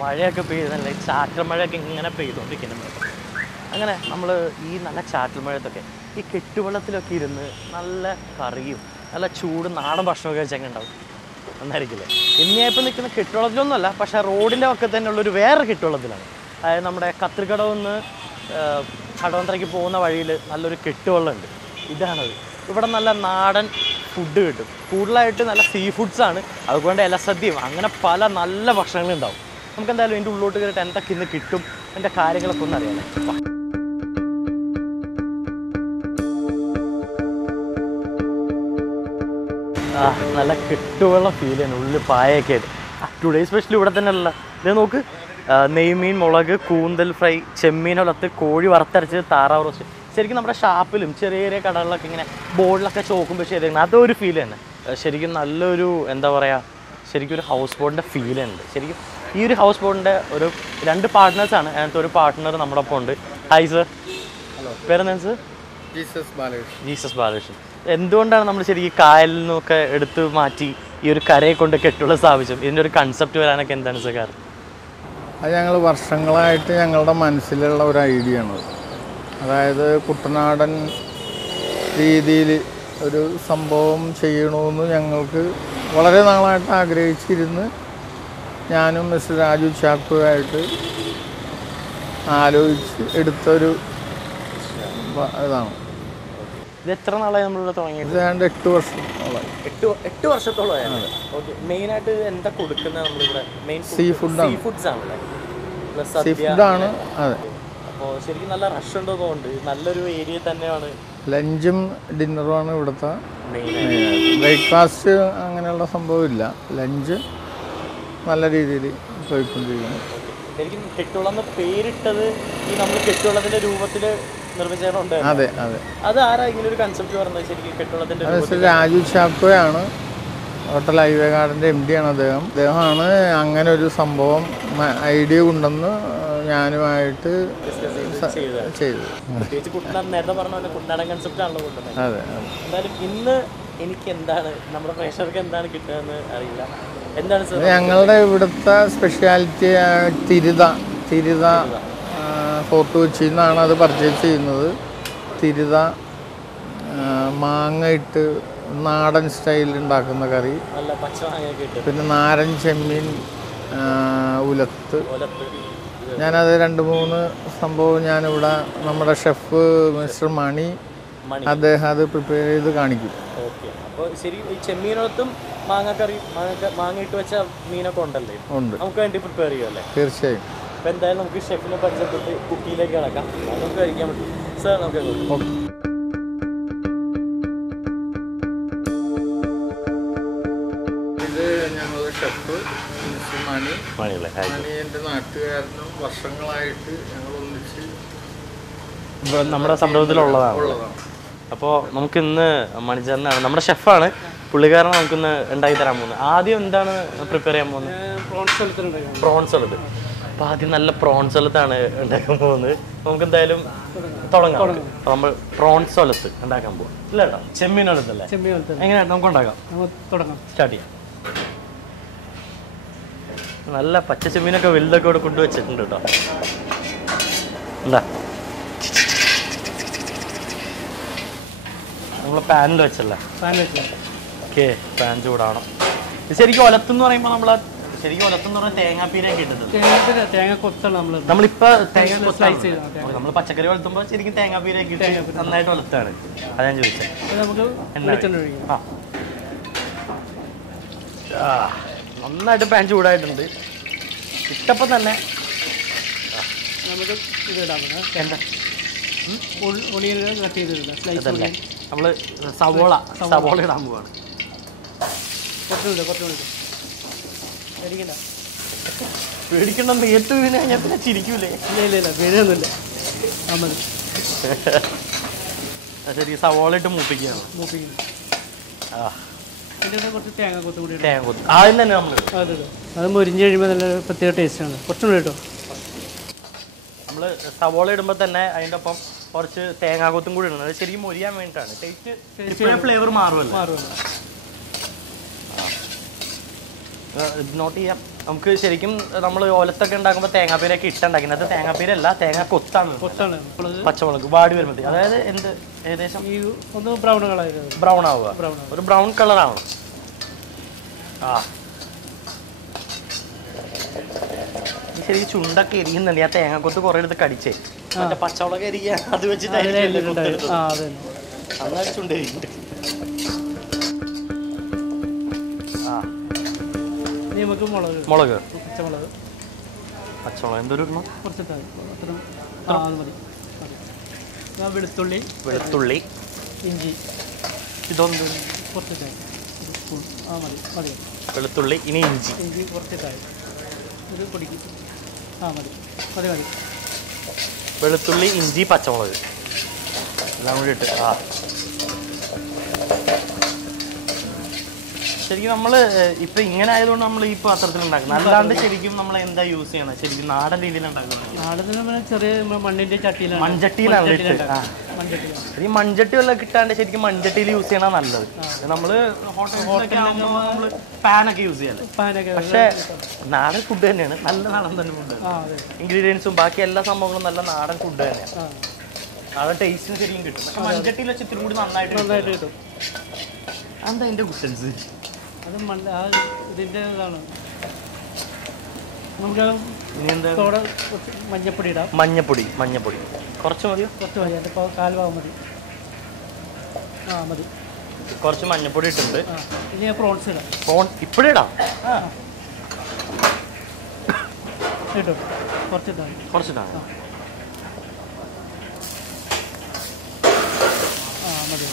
മഴയൊക്കെ പെയ്ത് നല്ല ചാറ്റൽ മഴയൊക്കെ ഇങ്ങനെ പെയ്തുകൊണ്ടിരിക്കുന്നുണ്ട്. അങ്ങനെ നമ്മൾ ഈ നല്ല ചാറ്റൽ മഴയത്തൊക്കെ ഈ കെട്ടുവെള്ളത്തിലൊക്കെ ഇരുന്ന് നല്ല കറിയും നല്ല ചൂട് നാടൻ ഭക്ഷണമൊക്കെ വെച്ചൊക്കെ ഉണ്ടാവും. നന്നായിരിക്കില്ലേ? ഇന്ന് ഞാൻ ഇപ്പോൾ നിൽക്കുന്ന കെട്ടുവെള്ളത്തിലൊന്നുമല്ല, പക്ഷേ റോഡിൻ്റെ ഒക്കെ തന്നെ ഉള്ളൊരു വേറെ കെട്ടുവെള്ളത്തിലാണ്. അതായത് നമ്മുടെ കത്രിക്കടവിൽ നിന്ന് കടവന്ത്രയ്ക്ക് പോകുന്ന വഴിയിൽ നല്ലൊരു കെട്ടുവെള്ളമുണ്ട്. ഇതാണത്. ഇവിടെ നല്ല നാടൻ ഫുഡ് കിട്ടും. കൂടുതലായിട്ട് നല്ല സീ ഫുഡ്സാണ്. അതുകൊണ്ട് ഇലസദ്യയും അങ്ങനെ പല നല്ല ഭക്ഷണങ്ങളുണ്ടാവും. നമുക്ക് എന്തായാലും ഇതിൻ്റെ ഉള്ളോട്ട് കയറിയിട്ട് എന്തൊക്കെ ഇന്ന് കിട്ടും എൻ്റെ കാര്യങ്ങളൊക്കെ ഒന്ന് അറിയാമേ. നല്ല കെട്ടുവെള്ള ഫീൽ ചെയ്യുന്നു. ഉള്ളിൽ പായൊക്കെ ആയിട്ട്. ടുഡേ സ്പെഷ്യൽ ഇവിടെ തന്നെ അല്ല. ഇത് നോക്ക്, നെയ്മീൻ മുളക്, കൂന്തൽ ഫ്രൈ, ചെമ്മീനൊലത്ത്, കോഴി വറുത്തരച്ച്, താറാവ് റോസ്റ്റ്. ശരിക്കും നമ്മുടെ ഷാപ്പിലും ചെറിയ ചെറിയ കടകളിലൊക്കെ ഇങ്ങനെ ബോർഡിലൊക്കെ ചോക്കുമ്പോൾ ശരിയായിരുന്നു. അതൊരു ഫീൽ തന്നെ. ശരിക്കും നല്ലൊരു എന്താ പറയുക, ശരിക്കും ഒരു ഹൗസ് ബോട്ടിൻ്റെ ഫീൽ ഉണ്ട്. ശരിക്കും ഈ ഒരു ഹൗസ് ബോട്ടിൻ്റെ ഒരു 2 പാർട്ട്നേഴ്സാണ്. അതിനകത്ത് ഒരു പാർട്ട്ണർ നമ്മുടെ ഒപ്പം ഉണ്ട്. Hi sir. ഹലോ. പേരെന്താണ് സർ? ജീസസ് ബാലകൃഷ്ണൻ. എന്തുകൊണ്ടാണ് നമ്മൾ ശരിക്കും കായലിൽ നിന്നൊക്കെ എടുത്ത് മാറ്റി ഈ ഒരു കരയെ കൊണ്ട് കെട്ടുള്ള സ്ഥാപിച്ചു? ഇതിൻ്റെ ഒരു കൺസെപ്റ്റ് വരാനൊക്കെ എന്താണ് സർ കാരണം? അത് ഞങ്ങൾ വർഷങ്ങളായിട്ട് ഞങ്ങളുടെ മനസ്സിലുള്ള ഒരു ഐഡിയ ആണ്. അതായത് കുട്ടനാടൻ രീതിയിൽ ഒരു സംഭവം ചെയ്യണമെന്ന് ഞങ്ങൾക്ക് വളരെ നാളായിട്ട് ആഗ്രഹിച്ചിരുന്ന് ഞാനും മിസ്റ്റർ രാജു ചാക്കോയായിട്ട് ആലോചിച്ച് എടുത്തൊരു ഇതാണ്. ഇത് എത്ര നാളായി നമ്മളിവിടെ തുടങ്ങിയത്? ഇത് 8 വർഷത്തോളമായി. 8 വർഷത്തോളമായി. ഓക്കെ. മെയിനായിട്ട് എന്താ കൊടുക്കുന്നത് നമ്മളിവിടെ? മെയിൻ സീ ഫുഡാണ്. സീ ഫുഡാണ്. അതെ. അപ്പോൾ ശരിക്കും നല്ല റഷ് ഉണ്ടോ തോന്നുന്നുണ്ട്. നല്ലൊരു ഏരിയ തന്നെയാണ്. ലഞ്ചും ഡിന്നറുമാണ് ഇവിടുത്തെ മെയിനായിട്ട്. ബ്രേക്ക്ഫാസ്റ്റ് അങ്ങനെയുള്ള സംഭവമില്ല. ലഞ്ച് നല്ല രീതിയിൽ പോയിക്കൊണ്ടിരിക്കുന്നു. ശരിക്കും കെട്ടുവെള്ളം പേരിട്ടത് ഈ നമ്മൾ കെട്ടുവെള്ളത്തിൻ്റെ രൂപത്തിൽ നിർമ്മിച്ചതുകൊണ്ട്. അതെ അതെ. അത് ആരാ ഇങ്ങനെ ഒരു കൺസെപ്റ്റ് പറഞ്ഞത്? ശരിക്കും കെട്ടുവെള്ളത്തിൻ്റെ രാജു ചാക്കോയാണ്. ഹോട്ടൽ ഹൈവേ ഗാർഡൻ്റെ MD ആണ് അദ്ദേഹമാണ് അങ്ങനെ ഒരു സംഭവം ഐഡിയ കൊണ്ടെന്ന് ഞാനുമായിട്ട് ചെയ്തു. നേരത്തെ പറഞ്ഞ പോലെ കുട്ടനാടൻ കൺസെപ്റ്റ് ആണല്ലോ കൊണ്ടുവന്നത്. അതെ. എന്തായാലും ഇന്ന് എനിക്ക് എന്താണ് നമ്മുടെ പ്രേക്ഷകർക്ക് എന്താണ് കിട്ടുകയെന്ന് അറിയില്ല. എന്താണ് സർ? ഞങ്ങളുടെ ഇവിടുത്തെ സ്പെഷ്യാലിറ്റി തിരുത ഫോർട്ട് കൊച്ചിയിൽ നിന്നാണ് അത് പർച്ചേസ് ചെയ്യുന്നത്. തിരുത മാങ്ങ ഇട്ട് നാടൻ സ്റ്റൈലിൽ ഉണ്ടാക്കുന്ന കറി, പിന്നെ നാരൻ ചെമ്മീൻ ഉലത്ത്. ഞാനത് 2-3 സംഭവം ഞാനിവിടെ നമ്മുടെ ഷെഫ് മിസ്റ്റർ മണി അദ്ദേഹം അത് പ്രിപ്പയർ ചെയ്ത് കാണിക്കും. അപ്പോൾ ശരി, ഈ ചെമ്മീനകത്തും മാങ്ങക്കറി മാങ്ങയിട്ട് വെച്ച മീനൊക്കെ ഉണ്ടല്ലേ? ഉണ്ട്. നമുക്ക് വേണ്ടി പ്രിപ്പയർ ചെയ്യുമല്ലേ? തീർച്ചയായും. അപ്പോൾ എന്തായാലും നമുക്ക് ഷെഫിനെ പരിചയപ്പെട്ട് കുക്കിയിലേക്ക് കിടക്കാം. നമുക്ക് കഴിക്കാൻ പറ്റും സാർ. നമുക്ക് ഇത് ഞങ്ങളുടെ ഷെഫ് മിസ്റ്റർ മണി. മണി എൻ്റെ നാട്ടുകാരനും വർഷങ്ങളായിട്ട് ഞങ്ങൾ ഒന്നിച്ച് നമ്മുടെ സംരംഭത്തിലുള്ളതാണ്. അപ്പോൾ നമുക്കിന്ന് മണിച്ചേരനാണ് നമ്മുടെ ഷെഫാണ്. പുള്ളിക്കാരനെ നമുക്കിന്ന് ഉണ്ടാക്കി തരാൻ പോകുന്നത്. ആദ്യം എന്താണ് പ്രിപ്പയർ ചെയ്യാൻ പോകുന്നത്? പ്രോൺസ് ഉള്ളത്. അപ്പോൾ ആദ്യം നല്ല പ്രോൺസ് ഒലത്താണ് ഉണ്ടാക്കാൻ പോകുന്നത്. നമുക്ക് എന്തായാലും തുടങ്ങാം. നമ്മൾ പ്രോൺസ് ഒലത്ത് ഉണ്ടാക്കാൻ പോകും. ഇല്ല കേട്ടോ, ചെമ്മീൻ ഒലത്തല്ലേ? എങ്ങനെയാണ് നമുക്ക് ഉണ്ടാക്കാം? സ്റ്റാർട്ട് ചെയ്യാം. നല്ല പച്ച ചെമ്മീനൊക്കെ വലുതൊക്കെ ഇവിടെ കൊണ്ടുവച്ചിട്ടുണ്ട് കേട്ടോ. എന്താ നമ്മൾ പാനിൽ വെച്ചല്ലേ? ഓക്കെ, പാൻ ചൂടാവണം. ശരിക്കും ഒലത്തെന്ന് പറയുമ്പോൾ നമ്മൾ ശരിക്കും ഒലത്തെന്ന് പറഞ്ഞാൽ തേങ്ങാപ്പീരൊക്കെ ഇട്ടിട്ടുണ്ട്. നമ്മളിപ്പോൾ നമ്മൾ പച്ചക്കറി വളർത്തുമ്പോൾ ശരിക്കും തേങ്ങാപ്പീരൊക്കെ ഇട്ട് നന്നായിട്ട് ഒലത്താണ്. അതാ ഞാൻ ചോദിച്ചത്. നന്നായിട്ട് പാൻ ചൂടായിട്ടുണ്ട്. ഇട്ടപ്പോൾ തന്നെ എന്താ നമ്മൾ സവോള ഇടാൻ പോവാണ്. പേടിക്കണ്ട, നേരിട്ട് വീണ് കഴിഞ്ഞാൽ പിന്നെ ചിരിക്കൂലേ? ഇല്ല പേടിയൊന്നുമില്ല. ശരി, സവോള ഇട്ട് മൂപ്പിക്കുകയാണ്. തേങ്ങ കൊത്ത് ആദ്യം തന്നെ നമ്മൾ അത് മൊരിഞ്ഞ് കഴിയുമ്പോൾ നല്ല പ്രത്യേക ടേസ്റ്റാണ്. കുറച്ചുകൂടി കേട്ടോ. നമ്മൾ സവോള ഇടുമ്പോൾ തന്നെ അതിൻ്റെ ഒപ്പം കുറച്ച് തേങ്ങാക്കൊത്തും കൂടി ഇടുന്നത് ശരിക്കും മൊരിയാൻ വേണ്ടിയിട്ടാണ്. Taste flavour മാറുമല്ലോ. നോട്ട് ചെയ്യാം. നമുക്ക് ശരിക്കും നമ്മൾ ഓലത്തൊക്കെ ഉണ്ടാക്കുമ്പോൾ തേങ്ങാപ്പീരൊക്കെ ഇട്ടുണ്ടാക്കുന്നത് അത് തേങ്ങാപ്പീരല്ല തേങ്ങ കൊത്താണ് പച്ചമുളക് വാടി വരുമ്പോൾ അതായത് എന്ത് ഏകദേശം ഈ ഒന്ന് ബ്രൗൺ കളർ ബ്രൗൺ ആവുക ഒരു ബ്രൗൺ കളർ ആവണം ആ ശരി ചുണ്ടൊക്കെ എരിയുന്നുണ്ട് ആ തേങ്ങാക്കൊത്ത് കുറേ എടുത്ത് കടിച്ചേ മറ്റേ പച്ചമുളക് എരിയ അത് വെച്ചിട്ടായിരിക്കും നന്നായിട്ട് ചുണ്ട് എരിയുന്നുണ്ട് ആ നമുക്ക് മുളക് പച്ചമുളക് എന്തൊരു കുറച്ച് മതി വെളുത്തുള്ളി ഇഞ്ചി ഇതൊന്ന് കുറച്ച് മതി വെളുത്തുള്ളി ഇനി ഇഞ്ചി കുറച്ചിട്ടായി ഇത് പൊടിക്കും മതി വെളുത്തുള്ളി ഇഞ്ചി പച്ചമുളക് എല്ലാം കൂടി ഇട്ട് ആ ശരിക്കും നമ്മൾ ഇപ്പൊ ഇങ്ങനെ ആയതുകൊണ്ട് നമ്മൾ ഈ പാത്രത്തിൽ ഉണ്ടാക്കുന്നത് അല്ലാണ്ട് ശരിക്കും നമ്മൾ എന്താ യൂസ് ചെയ്യണം ശരിക്കും നാടൻ രീതിയിൽ ഉണ്ടാക്കുന്നത് ചെറിയ മണ്ണിന്റെ ചട്ടിയിലാണ് മൺചട്ടിയിലാണ് ഈ മൺചട്ടി വല്ല കിട്ടാണ്ട് ശരിക്കും മൺചട്ടിയിൽ യൂസ് ചെയ്യണ നല്ലത് നമ്മള് ഹോട്ടലിലൊക്കെ ആകുമ്പോൾ നമ്മള് പാനൊക്കെ യൂസ് ചെയ്യാറ് പക്ഷെ നാടൻ ഫുഡ് തന്നെയാണ് നല്ല നാടൻ തന്നെ ഫുഡ് ഇൻഗ്രീഡിയൻസും ബാക്കി എല്ലാ സംഭവങ്ങളും നല്ല നാടൻ ഫുഡ് തന്നെയാണ് നാടൻ ടേസ്റ്റിന് ശരിക്കും കിട്ടും പക്ഷെ മൺചട്ടിയിൽ വെച്ച് ഇത്തിരി കൂടി നന്നായിട്ട് കിട്ടും എന്താ അതിന്റെ കുട്ടൻസ് അത് ഇതിൻ്റെ ഇതാണ് നമുക്ക് മഞ്ഞപ്പൊടി ഇടാം മഞ്ഞപ്പൊടി കുറച്ച് മതിയോ അതിപ്പോൾ കാൽഭാഗം മതി കുറച്ച് മഞ്ഞപ്പൊടി ഇട്ടുണ്ട് ഇനി പ്രോൺസ് ഇടാം ഇപ്പോഴിടാം കിട്ടും കുറച്ചിട്ടാണ് മതി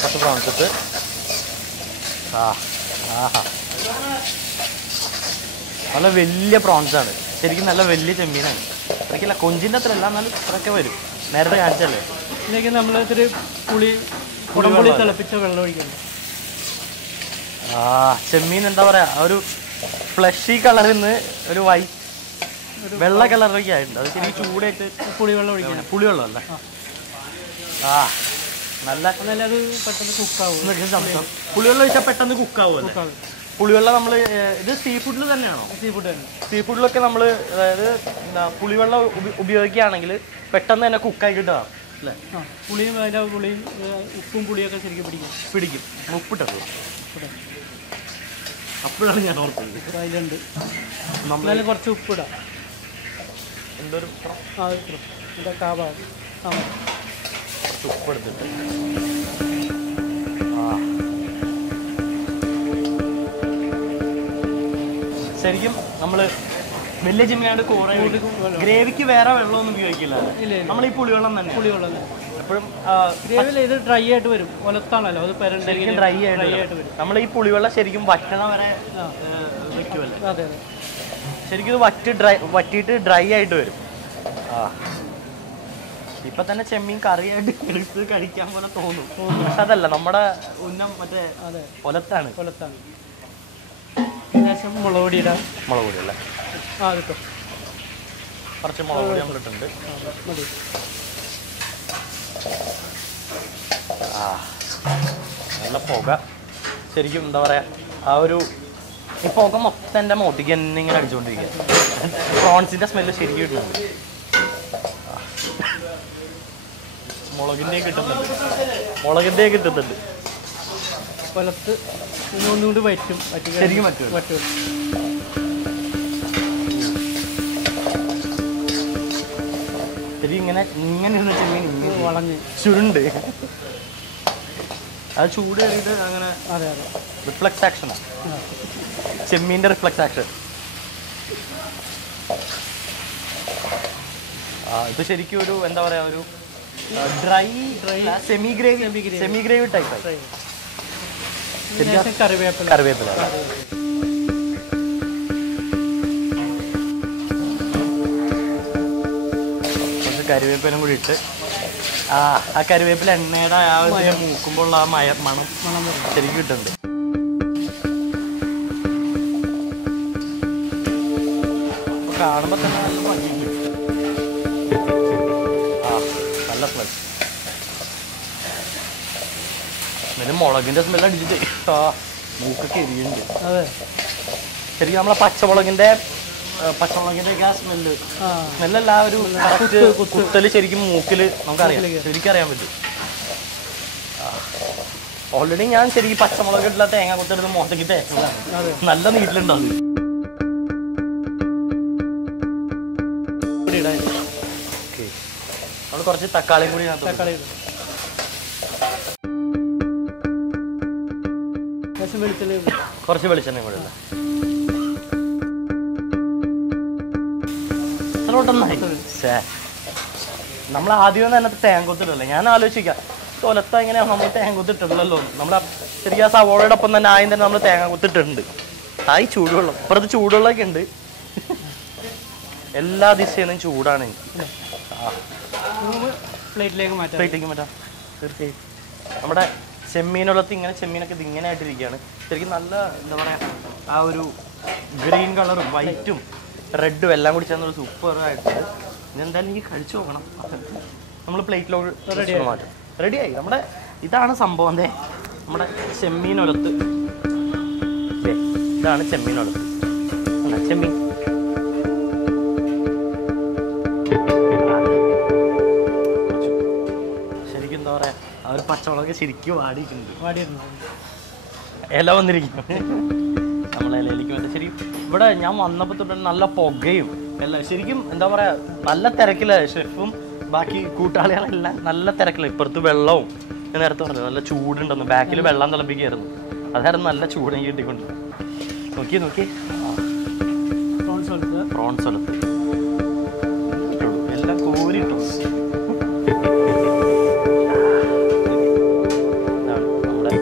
കുറച്ച് പ്രോൺസ് ഇട്ട് നല്ല വലിയ പ്രോൺസ് ആണ് ശരിക്കും നല്ല വലിയ ചെമ്മീനാണ് അതൊക്കെയല്ല കൊഞ്ചിൻ്റെ അത്ര അല്ല എന്നാലും അതൊക്കെ വരും നേരത്തെ കാണിച്ചല്ലേ ഇതിലേക്ക് നമ്മൾ ഇത്തിരി പുളി തിളപ്പിച്ച വെള്ളം ഒഴിക്കണം ചെമ്മീൻ എന്താ പറയാ ഒരു ഫ്ലഷി കളറിൽ നിന്ന് ഒരു വൈറ്റ് വെള്ള കളറിലേക്ക് ആയിട്ടുണ്ട് അത് ശരിക്കും ചൂടായിട്ട് പുളിവെള്ളം ഒഴിക്കണം പുളിവെള്ളം അല്ലേ നല്ല അത് പെട്ടെന്ന് കുക്കാവും പുളിവെള്ളം ഒഴിച്ചാൽ പെട്ടെന്ന് കുക്കാവുമല്ലേ പുളിവെള്ളം നമ്മൾ ഇത് സീ ഫുഡിൽ തന്നെയാണോ സീ ഫുഡിലൊക്കെ നമ്മൾ അതായത് എന്താ പുളിവെള്ളം ഉപയോഗിക്കുകയാണെങ്കിൽ പെട്ടെന്ന് തന്നെ കുക്കായി കിട്ടാം അല്ലേ പുളിയും ഉപ്പും പുളിയൊക്കെ ശരിക്കും പിടിക്കും ഉപ്പിട്ടല്ലോ അപ്പോഴാണ് ഞാൻ ഓർക്കുന്നത് അതിലുണ്ട് നമ്മളതിൽ കുറച്ച് ഉപ്പിടാം എന്തൊരു കാഭാഗം കുറച്ച് ഉപ്പെടുത്തിട്ട് ശരിക്കും നമ്മള് വലിയ ചെമ്മീനായിട്ട് ഗ്രേവിക്ക് വേറെ വെള്ളമൊന്നും ഉപയോഗിക്കില്ല നമ്മൾ ഈ പുളിവെള്ളം തന്നെ എപ്പോഴും ഇത് ഡ്രൈ ആയിട്ട് വരും ഒലത്താണല്ലോ അത് ശരിക്കും ഡ്രൈ ആയിട്ട് വരും നമ്മൾ ഈ പുളിവെള്ളം ശരിക്കും വറ്റണ വരെ വെക്കുമല്ലേ ശരിക്കും ഇത് വറ്റിയിട്ട് ഡ്രൈ ആയിട്ട് വരും ഇപ്പൊ തന്നെ ചെമ്മീൻ കറിയായിട്ട് എടുത്ത് കഴിക്കാൻ പോലെ തോന്നും പക്ഷെ അതല്ല നമ്മുടെ ഉന്നം മറ്റേ ഒലത്താണ് മുളക് പൊടി അല്ലേ കുറച്ച് മുളക് പൊടി നമ്മൾ ഇട്ടുണ്ട് നല്ല പുക ശരിക്കും എന്താ പറയാ ആ ഒരു ഈ പുക മൊത്തം എൻ്റെ മോട്ടിക്ക് തന്നെ ഇങ്ങനെ അടിച്ചുകൊണ്ടിരിക്കുക പ്രോൺസിന്റെ സ്മെല്ല് ശരിക്കും കിട്ടുന്നുണ്ട് മുളകിൻ്റെയും കിട്ടുന്നുണ്ട് കൊലത്ത് ഒന്നുകൂടി ശരിക്കും പറ്റും ശരി ഇങ്ങനെ ഇരുന്ന ചെമ്മീൻ വളഞ്ഞ് ചുരുണ്ട് അത് ചൂട് കയറിയിട്ട് അങ്ങനെ റിഫ്ലക്സ് ആക്ഷനാണ് ചെമ്മീൻ്റെ റിഫ്ലക്സ് ആക്ഷൻ ഇത് ശരിക്കും ഒരു എന്താ പറയാ ഒരു ഡ്രൈ സെമി ഗ്രേവി ടൈപ്പ് കറിവേപ്പില കുറച്ച് കരിവേപ്പിലും കൂടി ഇട്ട് ആ കരിവേപ്പില എണ്ണയുടെ ആ ഒരു മൂക്കുമ്പോൾ ആ മണം ശരിക്കും കിട്ടുന്നുണ്ട് കാണുമ്പോൾ തന്നെ നല്ല ഭംഗി നല്ല സ്മെൽ മുളകിൻ്റെ സ്മെല്ല് അടിച്ചിട്ട് മൂക്കൊക്കെ എരിയുണ്ട്. അതെ, ശരിക്കും നമ്മളെ പച്ചമുളകിൻ്റെ ഒക്കെ ആ സ്മെല്ലല്ല, ആ ഒരു കുത്തല് ശരിക്കും മൂക്കിൽ നമുക്കറിയാം, ശരിക്കും അറിയാൻ പറ്റും. ഓൾറെഡി ഞാൻ ശരിക്കും പച്ചമുളക് ഇട്ടുള്ള തേങ്ങ കുത്തെടുത്ത് മുഖത്തേക്ക് തേച്ചതാണ്. നല്ല നീട്ടിലുണ്ടോ അത്. നമ്മൾ കുറച്ച് തക്കാളിയും കൂടി തക്കാളി കുറച്ച് വെളിച്ചെണ്ണയും കൂടെ ഇല്ല. നമ്മൾ ആദ്യം തന്നെ തേങ്ങ കൊത്തിട്ടല്ലേ, ഞാൻ ആലോചിക്കാം കൊലത്ത എങ്ങനെയാണ് നമ്മൾ തേങ്ങ കൊത്തിട്ടുള്ളല്ലോ. നമ്മൾ ശരിക്കും ആ സവോളയുടെ ഒപ്പം തന്നെ ആദ്യം തന്നെ നമ്മൾ തേങ്ങ കൊത്തിട്ടുണ്ട്. ആയി ചൂടുവെള്ളം, ഇപ്പുറത്ത് ചൂടുവെള്ളമൊക്കെ ഉണ്ട്. എല്ലാ ദിശയിലും ചൂടാണ് എനിക്ക്. പ്ലേറ്റിലേക്ക് മാറ്റാം. തീർച്ചയായും നമ്മുടെ ചെമ്മീനുള്ളത്ത് ഇങ്ങനെ ചെമ്മീനൊക്കെ ഇത് ഇങ്ങനെ ആയിട്ടിരിക്കുകയാണ്. ശരിക്കും നല്ല എന്താ പറയുക, ആ ഒരു ഗ്രീൻ കളറും വൈറ്റും റെഡും എല്ലാം കൂടി ചേർന്നൊരു സൂപ്പറായിട്ടുണ്ട്. ഇതെന്തായാലും എനിക്ക് കഴിച്ചു നോക്കണം. നമ്മൾ പ്ലേറ്റിലോട്ട് മാറ്റും. റെഡിയായി നമ്മുടെ ഇതാണ് സംഭവം. അതെ, നമ്മുടെ ചെമ്മീനൊലത്ത്. ഇതാണ് ചെമ്മീനൊലത്ത്. ചെമ്മീൻ ശരിക്കും എന്താ പറയാ, ആ ഒരു പച്ചമുളക് ശരിക്കും വാടിയിട്ടുണ്ട്. ഇല വന്നിരിക്കും. നമ്മളെ ഇലയിലേക്ക് വേണ്ട. ശരിക്കും ഇവിടെ ഞാൻ വന്നപ്പോൾ തൊട്ട് നല്ല പുകയും എല്ലാം. ശരിക്കും എന്താ പറയാ, നല്ല തിരക്കില്ല. ഷെഫും ബാക്കി കൂട്ടാളികളെല്ലാം നല്ല തിരക്കില്ല. ഇപ്പുറത്ത് വെള്ളവും ഞാൻ നേരത്തെ പറഞ്ഞു നല്ല ചൂടുണ്ടെന്ന്. ബാക്കിൽ വെള്ളം തിളപ്പിക്കുകയായിരുന്നു. അതായിരുന്നു നല്ല ചൂടും കിട്ടിക്കൊണ്ട്. നോക്കി പ്രോൺസ് എടുത്ത് എല്ലാം കോരിട്ടു. നമ്മുടെ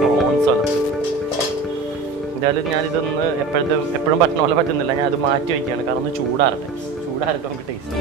പ്രോൺസ് എടുത്ത് എന്തായാലും ഞാനിതൊന്ന് എപ്പോഴും പറ്റുന്ന പോലെ പറ്റുന്നില്ല. ഞാൻ അത് മാറ്റി വയ്ക്കുകയാണ്. കാരണം ഒന്ന് ചൂടാറട്ടെ നമുക്ക് ടേസ്റ്റ്.